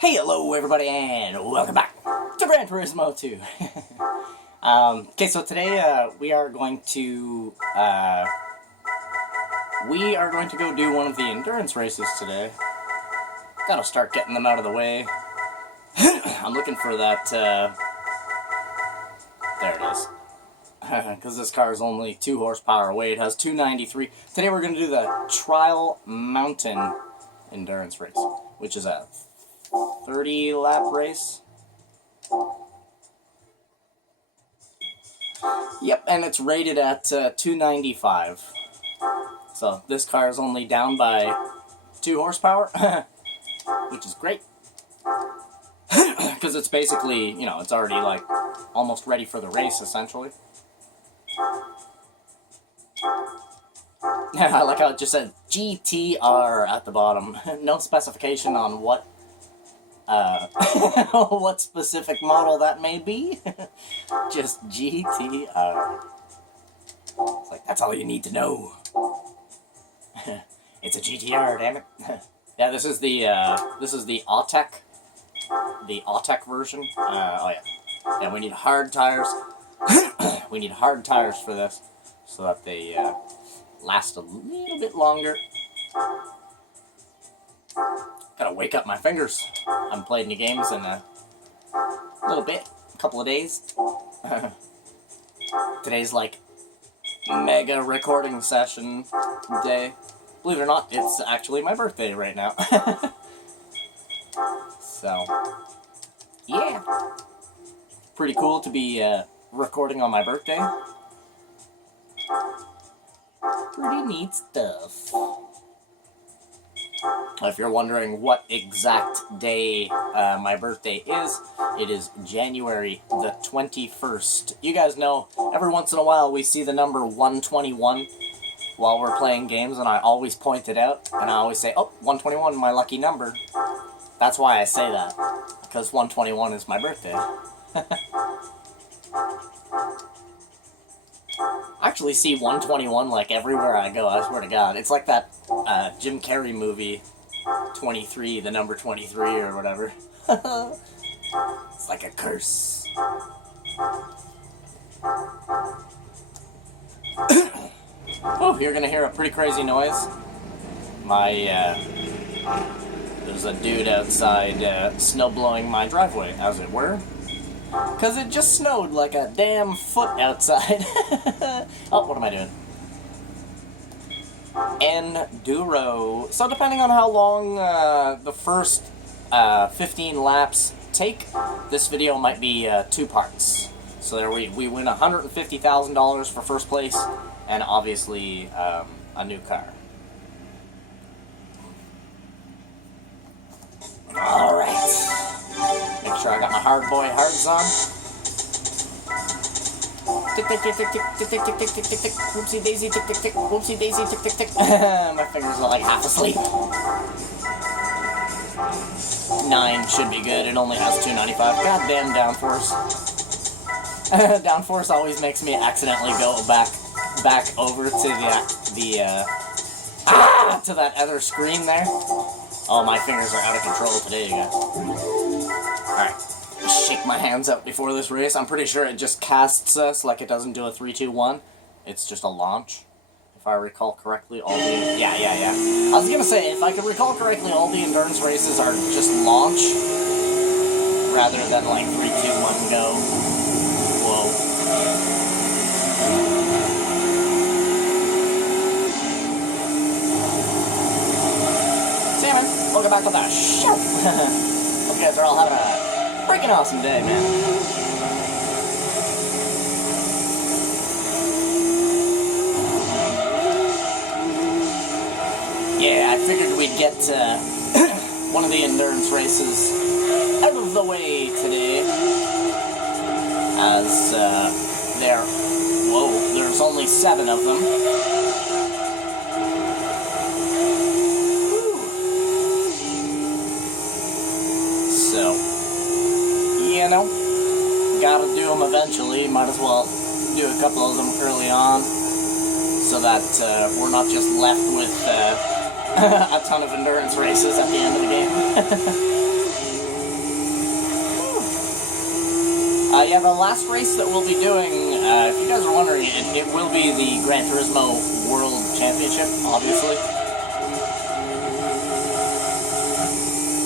Hey, hello everybody, and welcome back to Gran Turismo 2. Okay, so today we are going to go do one of the endurance races today. Gotta start getting them out of the way. I'm looking for that. There it is. Because this car is only 2 horsepower away. It has 293. Today we're going to do the Trial Mountain endurance race, which is a 30-lap race. Yep, and it's rated at 295. So this car is only down by 2 horsepower, which is great. Because it's basically, you know, it's already like almost ready for the race, essentially. I like how it just said GTR at the bottom. No specification on what what specific model that may be. Just GTR. It's like, that's all you need to know. It's a GTR, damn it. Yeah, this is the Autech. The Autech version. Oh yeah. Yeah, we need hard tires. We need hard tires for this, so that they last a little bit longer. Gotta wake up my fingers. I haven't played any games in a little bit, a couple of days. Today's like mega recording session day. Believe it or not, it's actually my birthday right now. So, yeah. Pretty cool to be recording on my birthday. Pretty neat stuff. If you're wondering what exact day my birthday is, it is January the 21st. You guys know, every once in a while we see the number 121 while we're playing games, and I always point it out, and I always say, oh, 121, my lucky number. That's why I say that, because 121 is my birthday. I actually see 121 like everywhere I go, I swear to God. It's like that Jim Carrey movie, 23, the number 23 or whatever. It's like a curse. Oh, you're gonna hear a pretty crazy noise. There's a dude outside snow blowing my driveway, as it were. Because it just snowed like a damn foot outside. Oh, what am I doing? Enduro. So depending on how long the first 15 laps take, this video might be 2 parts. So there we win $150,000 for first place, and obviously a new car. Alright. Make sure I got my hard boy hards on. Tick tick tick tick tick tick tick tick tick tick tick tick. Whoopsie daisy tick tick tick. Whoopsie daisy tick tick tick. My fingers are like half asleep. 9 should be good. It only has 295. Goddamn downforce. Downforce always makes me accidentally go back over to to that other screen there. Oh, my fingers are out of control today, you guys. Alright, shake my hands up before this race. I'm pretty sure it just casts us, like it doesn't do a 3, 2, 1. It's just a launch, if I recall correctly. All the... Yeah. I was gonna say, if I could recall correctly, all the endurance races are just launch, rather than like 3, 2, 1, go. Whoa. Welcome back to the show! Hope you guys are all having a freaking awesome day, man. Yeah, I figured we'd get one of the endurance races out of the way today. As there's only 7 of them. So, you know, gotta do them eventually. Might as well do a couple of them early on, so that we're not just left with a ton of endurance races at the end of the game. yeah, the last race that we'll be doing, if you guys are wondering, it will be the Gran Turismo World Championship, obviously.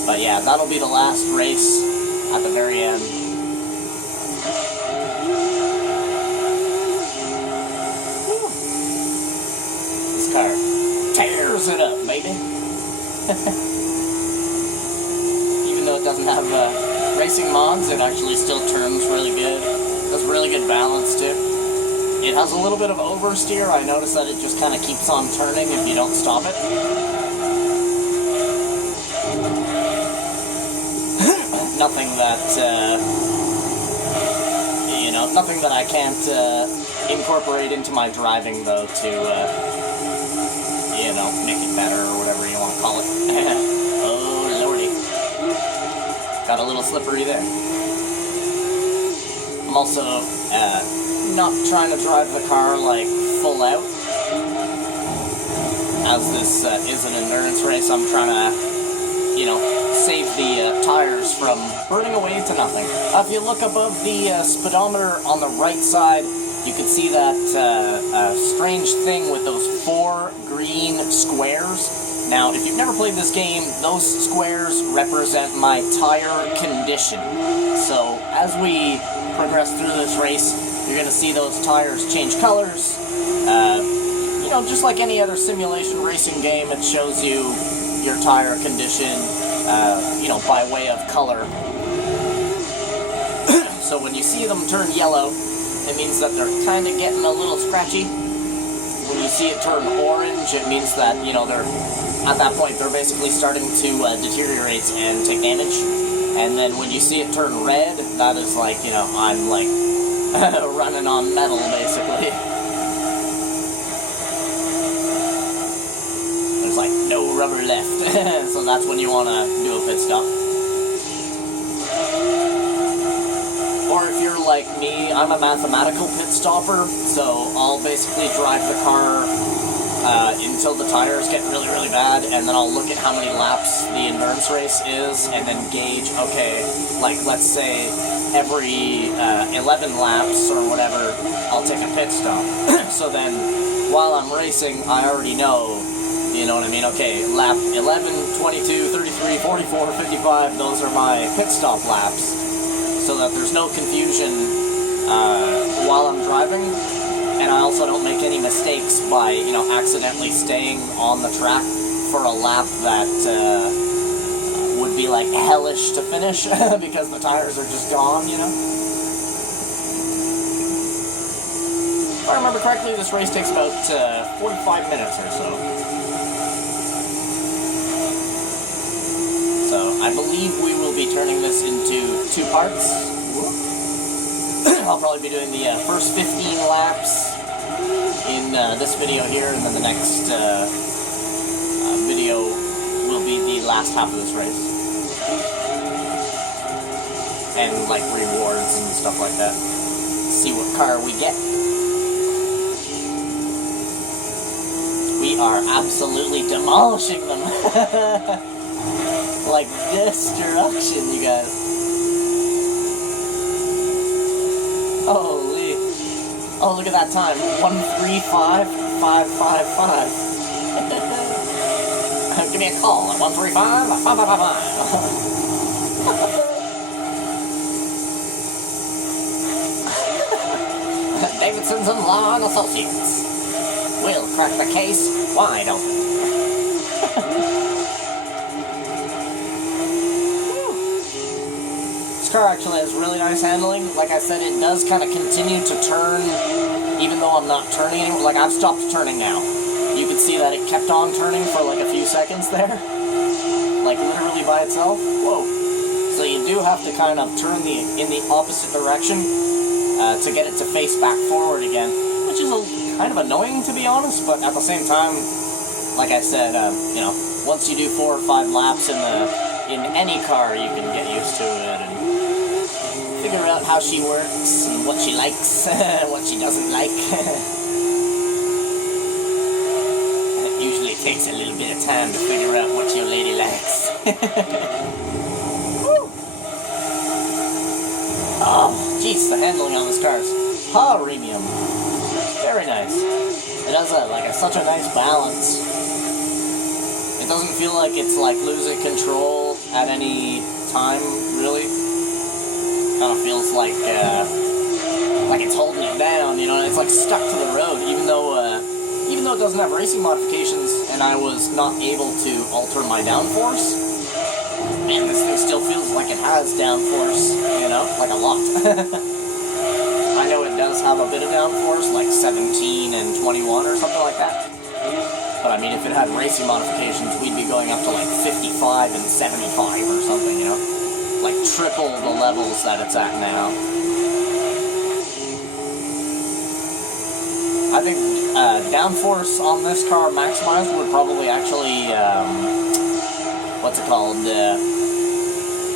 But yeah, that'll be the last race at the very end. Woo. This car tears it up, baby. Even though it doesn't have racing mods, it actually still turns really good. Has really good balance too. It has a little bit of oversteer. I noticed that it just kind of keeps on turning if you don't stop it. Nothing that, you know, nothing that I can't incorporate into my driving, though, to, you know, make it better, or whatever you want to call it. Oh, lordy. Got a little slippery there. I'm also, not trying to drive the car, like, full out. As this is an endurance race, I'm trying to, you know, save the tires from burning away to nothing. If you look above the speedometer on the right side, you can see that strange thing with those 4 green squares. Now, if you've never played this game, those squares represent my tire condition. So, as we progress through this race, you're going to see those tires change colors. You know, just like any other simulation racing game, it shows you your tire condition, you know, by way of color. So when you see them turn yellow, it means that they're kind of getting a little scratchy. When you see it turn orange, it means that, you know, they're, at that point, they're basically starting to deteriorate and take damage. And then when you see it turn red, that is like, you know, I'm like running on metal, basically. There's like no rubber left. So that's when you want to do a pit stop. Or if you're like me, I'm a mathematical pit stopper, so I'll basically drive the car until the tires get really, really bad, and then I'll look at how many laps the endurance race is, and then gauge, okay, like, let's say every 11 laps or whatever, I'll take a pit stop. So then, while I'm racing, I already know, you know what I mean? Okay, lap 11, 22, 33, 44, 55, those are my pit stop laps. So that there's no confusion while I'm driving, and I also don't make any mistakes by, you know, accidentally staying on the track for a lap that would be like hellish to finish because the tires are just gone, you know? If I remember correctly, this race takes about 45 minutes or so. So I believe we will be turning this into 2 parts. I'll probably be doing the first 15 laps in this video here, and then the next video will be the last half of this race. And like rewards and stuff like that. See what car we get. We are absolutely demolishing them. Like destruction, you guys. Holy. Oh, look at that time. 135,555. Give me a call at 135-555. Davidson's and Law and Associates. We'll crack the case wide open. This car actually has really nice handling. Like I said, it does kind of continue to turn, even though I'm not turning anymore. Like, I've stopped turning now. You can see that it kept on turning for like a few seconds there. Like, literally by itself. Whoa. So you do have to kind of turn in the opposite direction to get it to face back forward again, which is kind of annoying, to be honest, but at the same time, like I said, you know, once you do 4 or 5 laps in any car, you can get used to it and figure out how she works and what she likes, what she doesn't like. It usually takes a little bit of time to figure out what your lady likes. Oh, Jeez, the handling on this car is premium. Very nice. It has such a nice balance. It doesn't feel like it's like losing control at any time, really. Kind of feels like it's holding it down, you know. It's like stuck to the road, even though it doesn't have racing modifications, and I was not able to alter my downforce. Man, this thing still feels like it has downforce, you know, like a lot. I know it does have a bit of downforce, like 17 and 21 or something like that. But I mean, if it had racing modifications, we'd be going up to like 55 and 75 or something, you know? Like triple the levels that it's at now. I think downforce on this car maximized would probably actually, what's it called?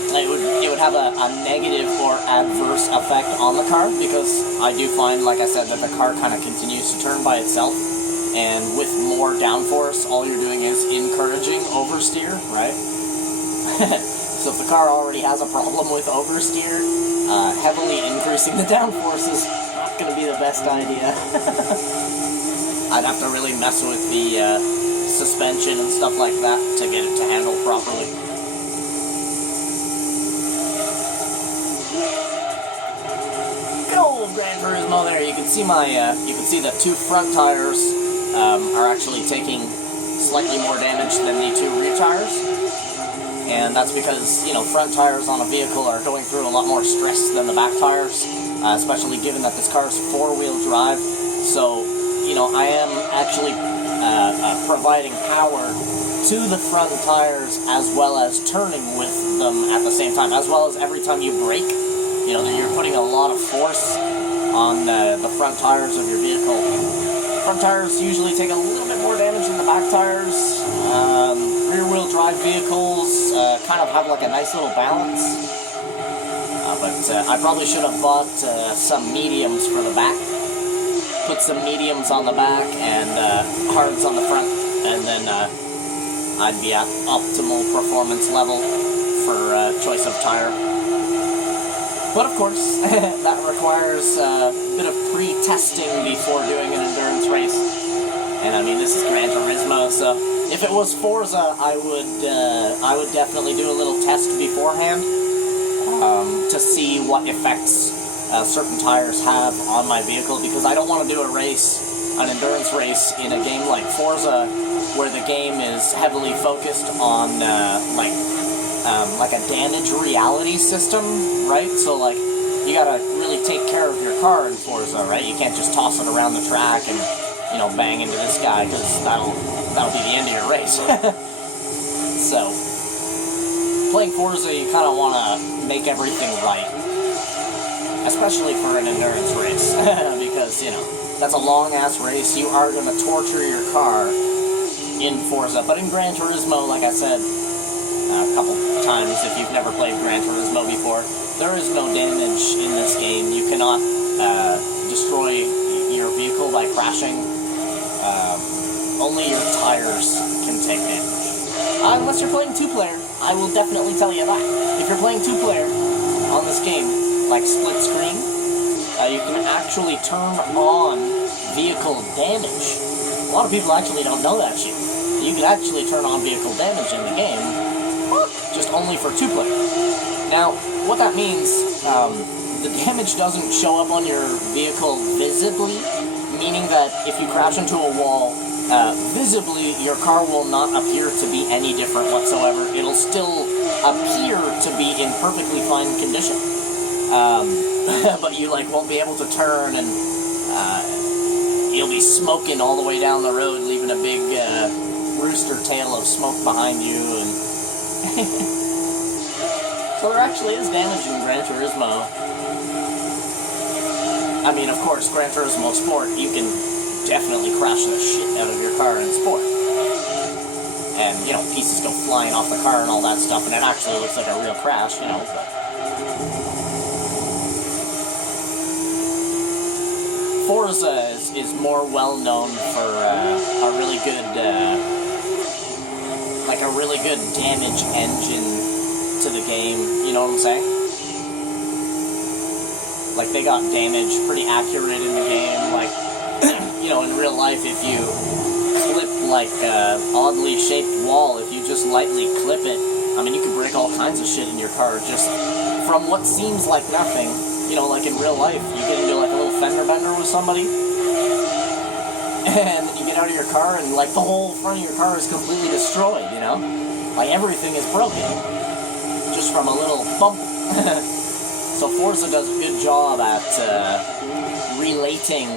It would have a negative or adverse effect on the car, because I do find, like I said, that the car kind of continues to turn by itself, and with more downforce, all you're doing is encouraging oversteer, right? So if the car already has a problem with oversteer, heavily increasing the downforce is not going to be the best idea. I'd have to really mess with the suspension and stuff like that to get it to handle properly. Good old Gran Turismo there. You can see the two front tires are actually taking slightly more damage than the two rear tires. And that's because, you know, front tires on a vehicle are going through a lot more stress than the back tires, especially given that this car is four-wheel drive. So, you know, I am actually providing power to the front tires as well as turning with them at the same time, as well as every time you brake. You know, you're putting a lot of force on the front tires of your vehicle. Front tires usually take a little bit more damage than the back tires. Rear-wheel drive vehicles kind of have like a nice little balance. But I probably should have bought some mediums for the back. Put some mediums on the back and hards on the front, and then I'd be at optimal performance level for choice of tire. But of course, that requires a bit of pre-testing before doing an endurance race. And I mean, this is Gran Turismo, so if it was Forza, I would definitely do a little test beforehand to see what effects certain tires have on my vehicle, because I don't want to do an endurance race in a game like Forza, where the game is heavily focused on like a damage reality system, right? So like, you gotta really take care of your car in Forza, right? You can't just toss it around the track and, you know, bang into this guy, because that'll be the end of your race. So, playing Forza, you kind of want to make everything right, especially for an endurance race, because, you know, that's a long-ass race. You are going to torture your car in Forza. But in Gran Turismo, like I said a couple times, if you've never played Gran Turismo before, there is no damage in this game. You cannot destroy your vehicle by crashing. Only your tires can take damage. Unless you're playing two-player, I will definitely tell you that. If you're playing two-player on this game, like split screen, you can actually turn on vehicle damage. A lot of people actually don't know that shit. You can actually turn on vehicle damage in the game, just only for two-player. Now, what that means, the damage doesn't show up on your vehicle visibly, meaning that if you crash into a wall, visibly your car will not appear to be any different whatsoever. It'll still appear to be in perfectly fine condition. But you like won't be able to turn, and you'll be smoking all the way down the road, leaving a big rooster tail of smoke behind you. And so there actually is damage in Gran Turismo. I mean, of course, Gran Turismo Sport, you can definitely crash the shit out of your car in Sport. And, you know, pieces go flying off the car and all that stuff, and it actually looks like a real crash, you know, but Forza is more well known for a really good, like a really good damage engine to the game, you know what I'm saying? Like, they got damage pretty accurate in the game. Like, you know, in real life, if you clip, like, oddly shaped wall, if you just lightly clip it, I mean, you could break all kinds of shit in your car just from what seems like nothing. You know, like in real life, you get into, like, a little fender bender with somebody, and then you get out of your car, and, like, the whole front of your car is completely destroyed, you know? Like, everything is broken, just from a little bump. So Forza does a good job at relating,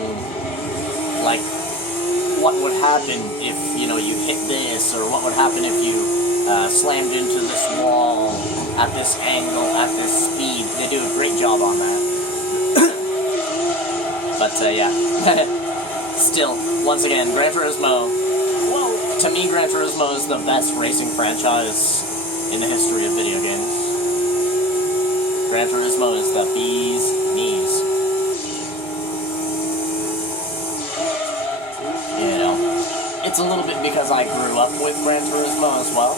like, what would happen if, you know, you hit this, or what would happen if you slammed into this wall at this angle, at this speed. They do a great job on that. But, yeah. Still, once again, Gran Turismo, well, to me, Gran Turismo is the best racing franchise in the history of video games. Gran Turismo is the bee's knees. You know, it's a little bit because I grew up with Gran Turismo as well.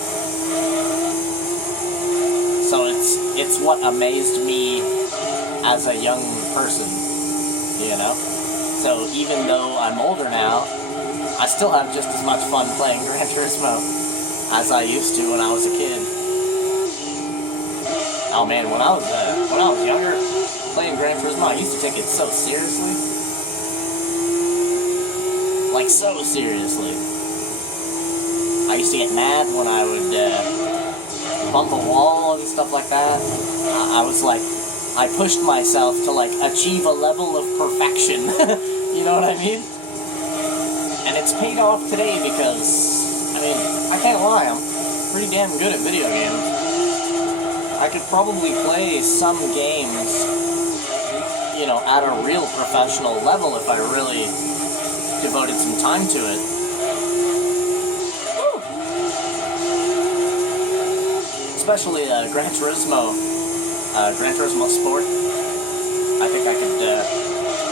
So it's what amazed me as a young person, you know? So even though I'm older now, I still have just as much fun playing Gran Turismo as I used to when I was a kid. Oh man, when I was younger, playing Gran Turismo, I used to take it so seriously. Like, so seriously. I used to get mad when I would bump a wall and stuff like that. I was like, I pushed myself to, like, achieve a level of perfection. You know what I mean? And it's paid off today because, I mean, I can't lie, I'm pretty damn good at video games. I could probably play some games, you know, at a real professional level if I really devoted some time to it. Woo! Especially Gran Turismo Sport. I think I could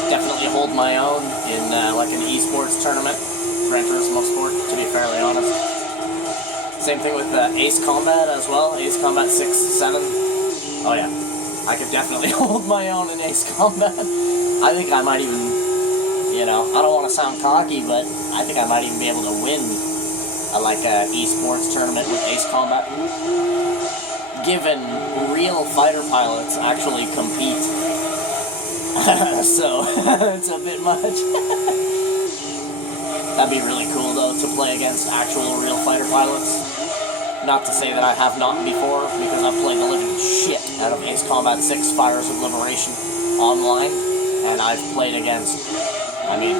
definitely hold my own in like an esports tournament. Gran Turismo Sport, to be fairly honest. Same thing with Ace Combat as well, Ace Combat 6, 7. Oh yeah, I could definitely hold my own in Ace Combat. I think I might even, you know, I don't want to sound cocky, but I think I might even be able to win like a esports tournament with Ace Combat. Given real fighter pilots actually compete. So, it's a bit much. That'd be really cool, though, to play against actual real fighter pilots. Not to say that I have not before, because I've played the living shit out of Ace Combat 6 Fires of Liberation online, and I've played against, I mean,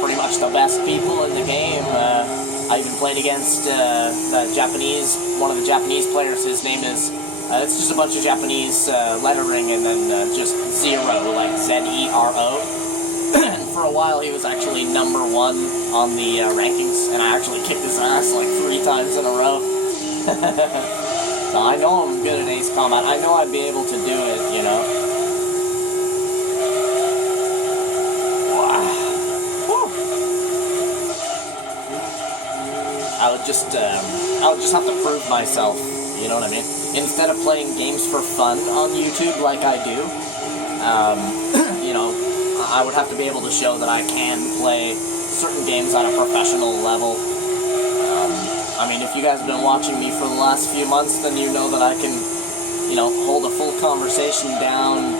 pretty much the best people in the game. I even played against the Japanese, one of the Japanese players. His name is, it's just a bunch of Japanese lettering and then just Zero, like Z-E-R-O. And for a while he was actually number 1 on the rankings, and I actually kicked his ass like 3 times in a row. So I know I'm good at Ace Combat. I know I'd be able to do it, you know. Wow. Woo. I would just have to prove myself, you know what I mean? Instead of playing games for fun on YouTube like I do, you know, I would have to be able to show that I can play certain games on a professional level. I mean, if you guys have been watching me for the last few months, then you know that I can, you know, hold a full conversation down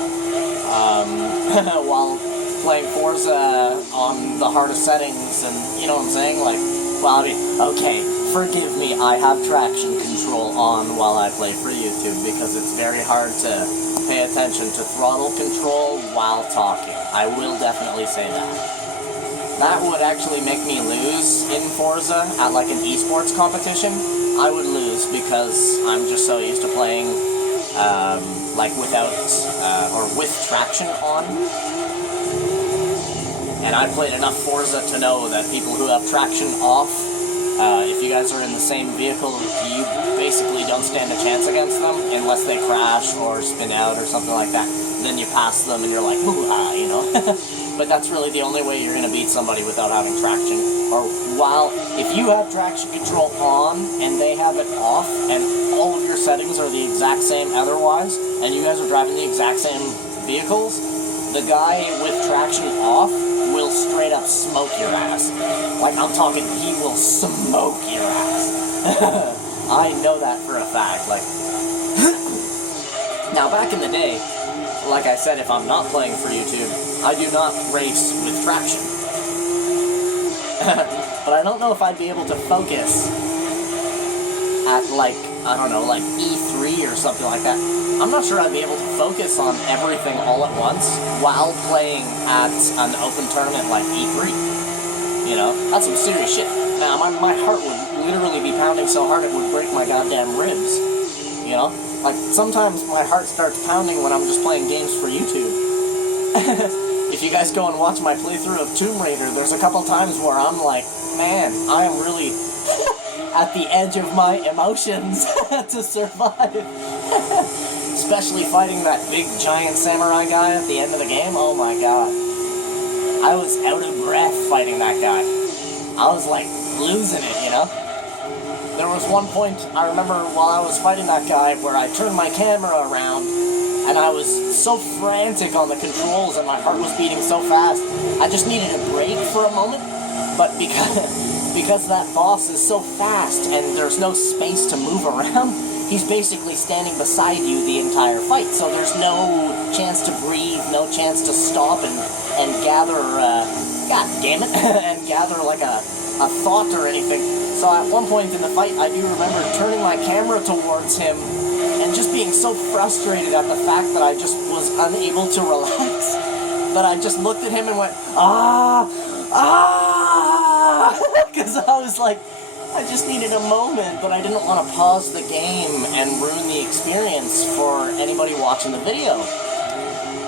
while playing Forza on the hardest settings, and you know what I'm saying? Like, well, I mean, okay, forgive me, I have traction control on while I play for YouTube, because it's very hard to pay attention to throttle control while talking. I will definitely say that. That would actually make me lose in Forza at like an esports competition. I would lose because I'm just so used to playing like without or with traction on. And I've played enough Forza to know that people who have traction off, if you guys are in the same vehicle, you basically don't stand a chance against them unless they crash or spin out or something like that. Then you pass them and you're like, hoo-ha, you know? But that's really the only way you're going to beat somebody without having traction. Or while, if you have traction control on and they have it off and all of your settings are the exact same otherwise, and you guys are driving the exact same vehicles, the guy with traction off will straight up smoke your ass. Like, I'm talking, he will smoke your ass. I know that for a fact. Like, now back in the day, like I said, if I'm not playing for YouTube, I do not race with traction. But I don't know if I'd be able to focus at, like, I don't know, like E3 or something like that. I'm not sure I'd be able to focus on everything all at once while playing at an open tournament like E3. You know, that's some serious shit. Now, my heart would literally be pounding so hard it would break my goddamn ribs. You know? Like, sometimes my heart starts pounding when I'm just playing games for YouTube. If you guys go and watch my playthrough of Tomb Raider, there's a couple times where I'm like, man, I am really at the edge of my emotions to survive. Especially fighting that big giant samurai guy at the end of the game. Oh my god. I was out of breath fighting that guy. I was like losing it, you know? There was one point, I remember while I was fighting that guy, where I turned my camera around and I was so frantic on the controls and my heart was beating so fast, I just needed a break for a moment. But because that boss is so fast and there's no space to move around, he's basically standing beside you the entire fight. So there's no chance to breathe, no chance to stop and gather, god damn it, and gather like a thought or anything. So at one point in the fight, I do remember turning my camera towards him and just being so frustrated at the fact that I just was unable to relax, that I just looked at him and went, because I was like, I just needed a moment, but I didn't want to pause the game and ruin the experience for anybody watching the video.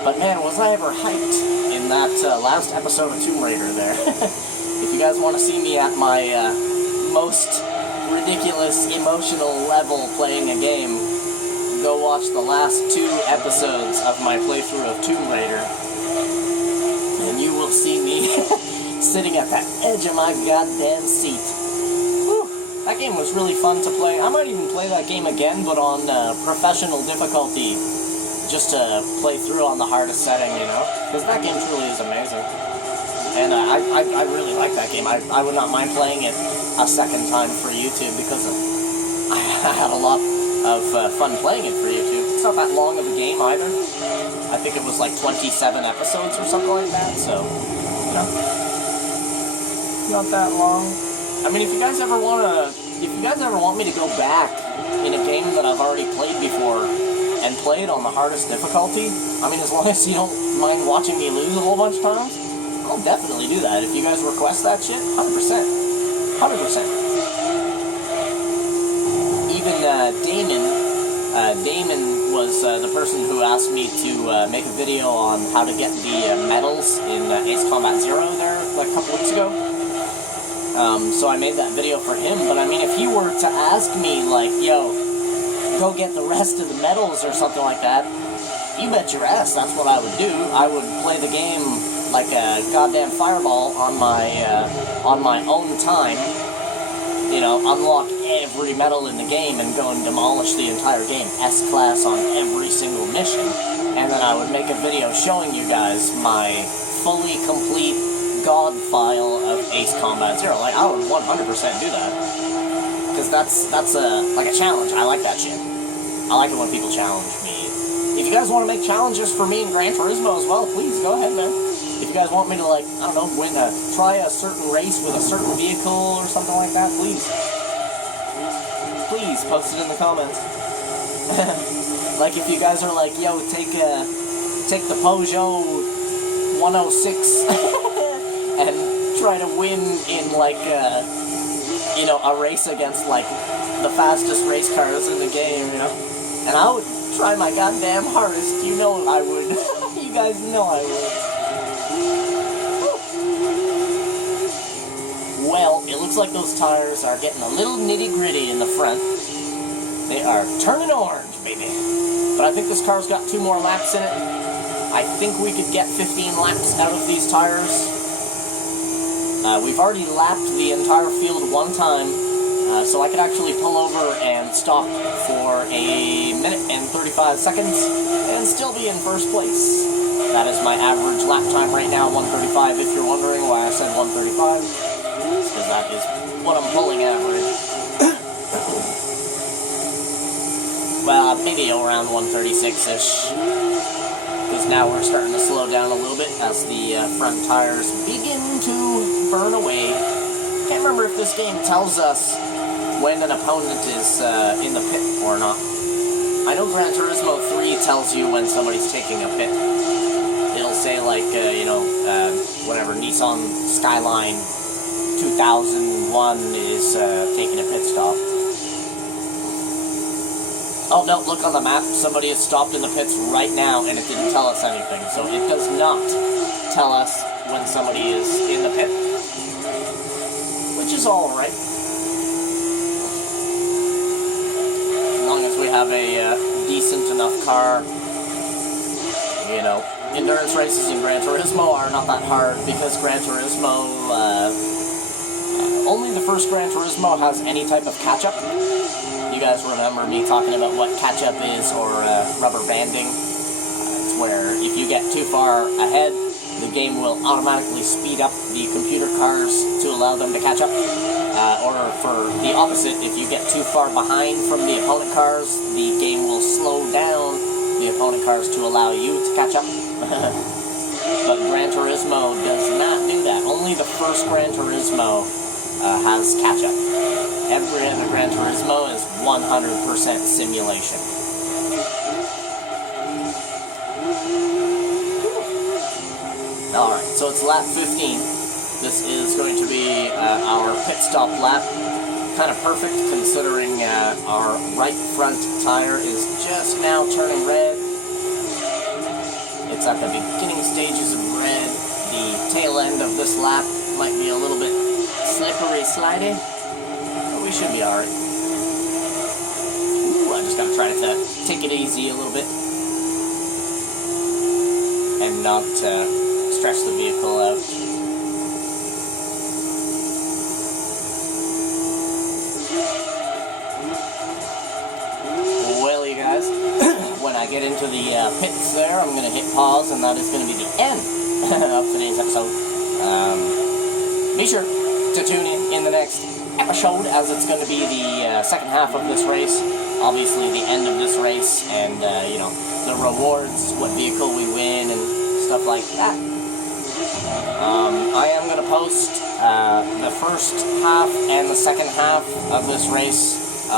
But man, was I ever hyped in that last episode of Tomb Raider there. If you guys want to see me at my most ridiculous emotional level playing a game, go watch the last 2 episodes of my playthrough of Tomb Raider, and you will see me sitting at the edge of my goddamn seat. Whew. That game was really fun to play. I might even play that game again, but on professional difficulty, just to play through on the hardest setting, you know? Because that game truly is amazing. And I really like that game. I would not mind playing it a second time for YouTube, because I had a lot of fun playing it for YouTube. It's not that long of a game either. I think it was like 27 episodes or something like that, so, you know, not that long. I mean, if you guys ever want me to go back in a game that I've already played before and play it on the hardest difficulty, I mean, as long as you don't mind watching me lose a whole bunch of times, I'll definitely do that. If you guys request that shit, 100%. 100%. Even Damon was the person who asked me to make a video on how to get the medals in Ace Combat Zero there like a couple weeks ago. So I made that video for him, but I mean, if he were to ask me, like, yo, go get the rest of the medals or something like that, you bet your ass that's what I would do. I would play the game like a goddamn fireball on my own time, you know, unlock every medal in the game and go and demolish the entire game, S-class on every single mission, and then I would make a video showing you guys my fully complete God file of Ace Combat Zero. Like, I would 100% do that, because that's like a challenge. I like that shit. I like it when people challenge me. If you guys want to make challenges for me in Gran Turismo as well, please go ahead, man. If you guys want me to, like, I don't know, try a certain race with a certain vehicle or something like that, please. Please, post it in the comments. Like, if you guys are like, yo, take the Peugeot 106 and try to win in, like, you know, a race against, like, the fastest race cars in the game, you know? And I would try my goddamn hardest. You know I would. You guys know I would. Well, it looks like those tires are getting a little nitty-gritty in the front. They are turning orange, baby. But I think this car's got 2 more laps in it. I think we could get 15 laps out of these tires. We've already lapped the entire field one time. so I could actually pull over and stop for a minute and 35 seconds and still be in first place. That is my average lap time right now, 1:35. If you're wondering why I said 1:35, it's because that is what I'm pulling average. Well, maybe around 1:36-ish. Because now we're starting to slow down a little bit as the front tires begin to burn away. Can't remember if this game tells us when an opponent is in the pit or not. I know Gran Turismo 3 tells you when somebody's taking a pit. It'll say, like, whatever, Nissan Skyline 2001 is taking a pit stop. Oh no, look on the map, somebody has stopped in the pits right now and it didn't tell us anything. So it does not tell us when somebody is in the pit, which is alright. As long as we have a decent enough car. You know, endurance races in Gran Turismo are not that hard because Gran Turismo, only the first Gran Turismo has any type of catch-up. You guys remember me talking about what catch-up is, or rubber banding. It's where if you get too far ahead, the game will automatically speed up the computer cars to allow them to catch up. Or for the opposite, if you get too far behind from the opponent cars, the game will slow down the opponent cars to allow you to catch up. But Gran Turismo does not do that. Only the first Gran Turismo has catch-up. Every other Gran Turismo is 100% simulation. Alright, so it's lap 15. This is going to be our pit stop lap. Kind of perfect considering our right front tire is just now turning red. It's at the beginning stages of red. The tail end of this lap might be a little bit slippery slidey. We should be alright. Ooh, I just gotta try to take it easy a little bit. And not stretch the vehicle out. Well, you guys, when I get into the pits there, I'm gonna hit pause, and that is gonna be the end of today's episode. Be sure to tune in the next episode, as it's going to be the second half of this race, obviously the end of this race, and you know, the rewards, what vehicle we win, and stuff like that. I am going to post the first half and the second half of this race,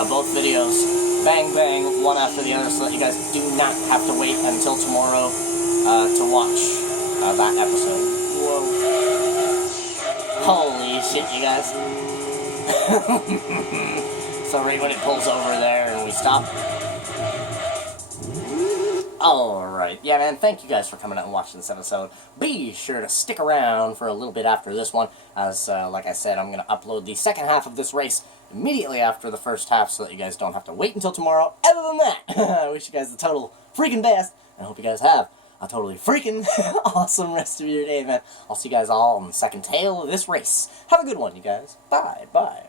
both videos, bang bang, one after the other, so that you guys do not have to wait until tomorrow to watch that episode. Whoa. Holy shit, you guys. So right when it pulls over there and we stop. Alright, yeah man, thank you guys for coming out and watching this episode. Be sure to stick around for a little bit after this one, as like I said, I'm going to upload the second half of this race immediately after the first half, so that you guys don't have to wait until tomorrow. Other than that, I wish you guys the total freaking best, and I hope you guys have a totally freaking awesome rest of your day, man. I'll see you guys all on the second tail of this race. Have a good one, you guys. Bye, bye.